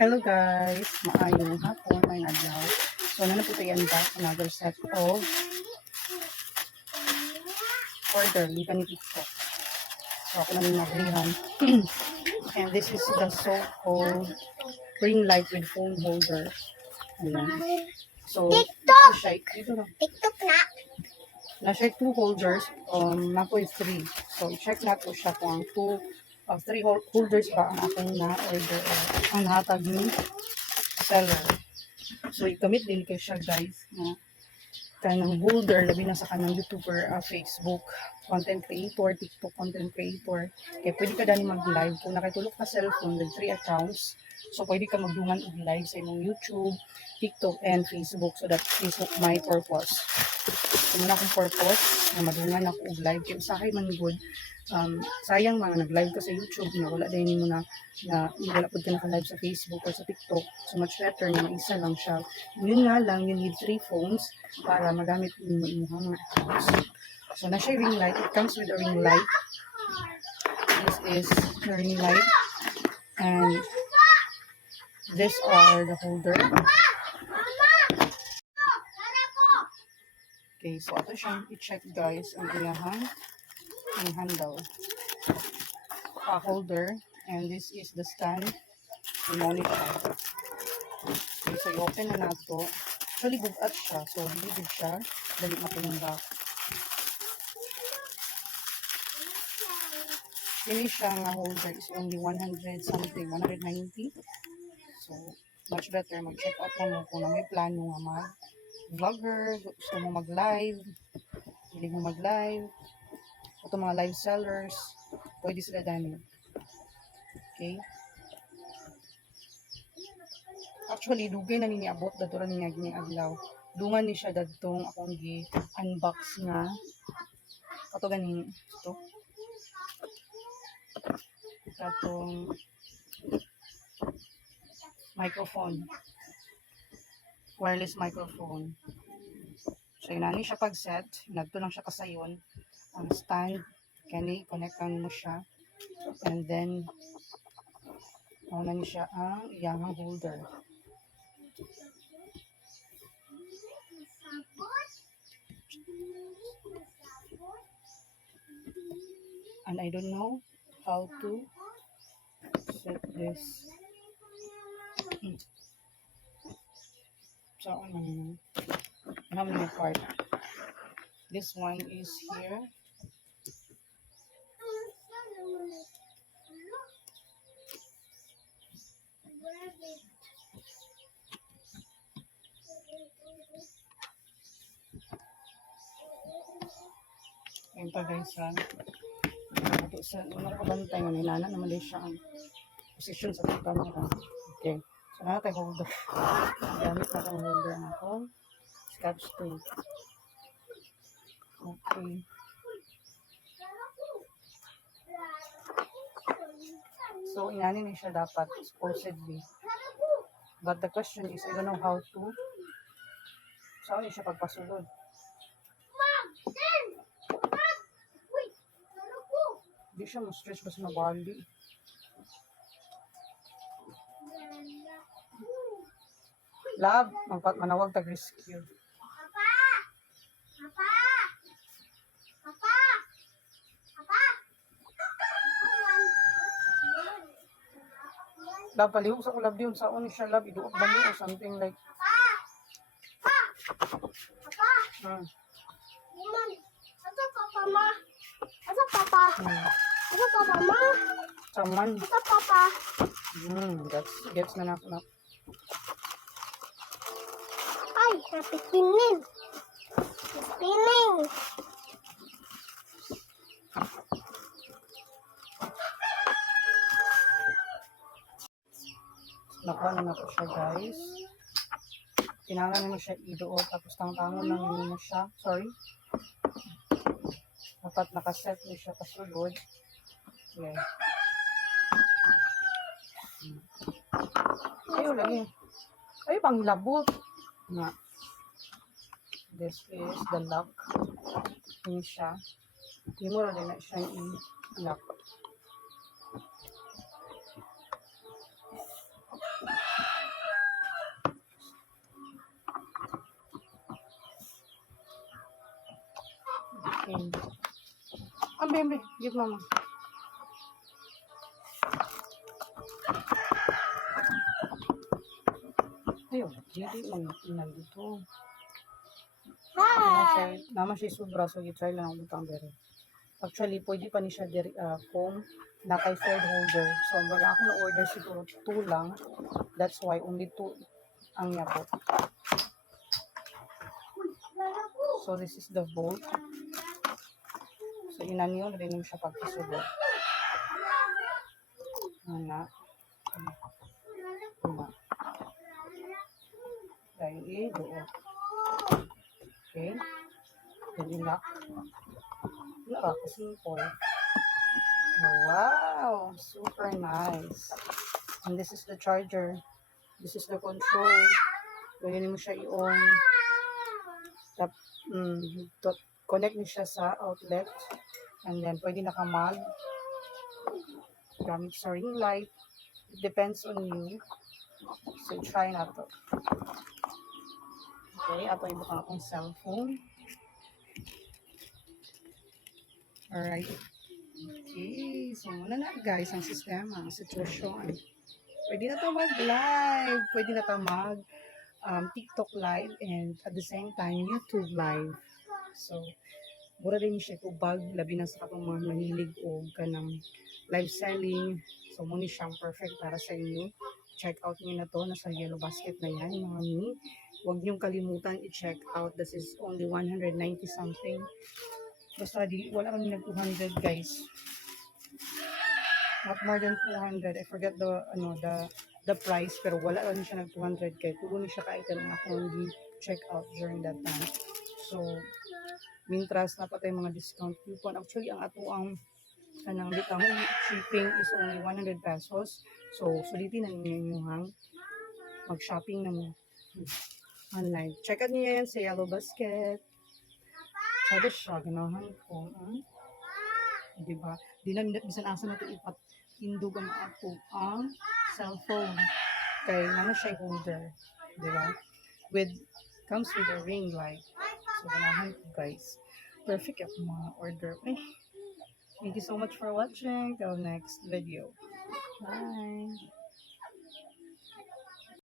Hello guys, maayong hapon, may adlaw. So nanaputayan ba another set of order dito ni TikTok. So ako namin naglihan. And this is the so-called ring light with phone holder. Ayan. So, TikTok! Dito lang. TikTok na. Na-check 2 holders, nako'y 3. So, check na po siya kung ang 3 holders ba ang aking na-order o ang nahatag ni seller. So, ikamit din kayo siya guys. Kanang holder, labi na sa kanang YouTuber, Facebook, content creator, TikTok content creator. Kaya pwede ka dani mag-live. Kung nakitulog ka cellphone with 3 accounts, so pwede ka magdungan og live sa imong YouTube, TikTok, and Facebook. So that is my purpose. Kung na akong purpose, na madungan ako og live. Kaya usahay man good. Sayang mga nag-live ka sa YouTube na wala din mo na wala po ka naka-live sa Facebook or sa TikTok. So much better na isa lang siya. Yun nga lang, you need 3 phones para magamit mo mga accounts. So na siya ring light. It comes with a ring light. This is the ring light. And these are the holder. Okay, so ato siyang i-check guys ang iyahan ang handle. A holder, and this is the stand to monitor. Okay, so i-open na nato. Actually, bugat siya. So, hindi siya. Dali matulunggak. Ini siya nga holder is only 100 something, 190. So, much better mag-check out na mo kung na may plano nga mag-vlogger, gusto mo mag-live, hindi mo mag-live, ito mga live sellers, pwede sila dami. Okay? Actually, dugay na niniabot, datura niya giniaglaw. Dungan ni siya dadtong akong gi-unbox nga. Ito ganin, ito. Itong microphone. Wireless microphone. So, inani siya pag-set. Nagto lang siya kasayon. Ang stand, kani, connectan mo siya. And then, mauna niya siya ang iyang holder. And I don't know how to set this. So, how many part? This one is here. Ayun pa guys ha. Ito sa unang kabantay nga nilana naman din siya ang position sa camera. Okay. So na tayo holder. Gamit na tayo holder na ako. Scotch tape. Okay. So inani na siya dapat supposedly. But the question is, I don't know how to. Saan siya pagpasulod? Hindi siya ma-stretch basta mabali. Lab, manawag tag-rescue. Lab, palihog sa kulab diyon. Saan siya lab? Iduok ba niyo or something like. Asa papa ma? Asa papa? Asa papa ma? Saman. Asa papa? Gets na ako na. Ay, napipinin. Spinning. Nakuha na ako siya guys. Kinangan mo siya idoot. Tapos tangtangon lang mo siya. Sorry. Dapat nakaset mo siya kasulod. Okay. Ayaw lagi. Ay, pang labot. Nga. This is the lock. Ini siya. Hindi mo rin na siya i-lock. Okay. Ah, baby. Give mama. Ayun. Hindi man nandito. Hi. Naman siya sobra. So, i-try lang ang butang bere. Actually, pwede pa ni siya kung nakay fold holder. So, baga ako na-order siguro 2 lang. That's why only 2 ang yabot. So, this is the bolt. So, inan yun. Rin siya pagkasubo. Ana. Ana. Dahil doon. Okay. Then, inak. Inak. Simple. Wow, super nice. And this is the charger. This is the control. Pwede mo siya i-on. Tap, connect mo siya sa outlet. And then, pwede nakamag. Gamit sa ring light. It depends on you. So, try na to. Okay, ato ibutang akong cellphone. Alright. Okay, so muna na guys ang sistema, ang sitwasyon. Pwede na ito mag-live, pwede na ito mag-TikTok live, and at the same time, YouTube live. So, mura din siya kubag, labi na sa katong mga mahilig o kanang live selling. So, muna siyang perfect para sa inyo. Check out niyo na to, nasa yellow basket na yan, mga mi. Huwag niyong kalimutan i-check out. This is only 190 something. Basta wala kami nag 200 guys. Not more than 200. I forget the price, pero wala lang siya nag 200 kay tulo ni siya ka-item na ako hindi check out during that time. So, mintras na patay mga discount coupon. Actually, ang ato ang kanang bitang shipping is only 100 pesos. So, sulitin na ninyo hang mag-shopping na mo online. Check out niyo yan sa Yellow Basket. Sabi siya, ganahan ko. Diba? Di na, bisan asa na ito ipatindog ang ako ang cellphone. Kaya naman siya holder. Diba? Comes with a ring light. So, ganahan ko guys. Perfect yung mga order. Thank you so much for watching. Till next video. Bye!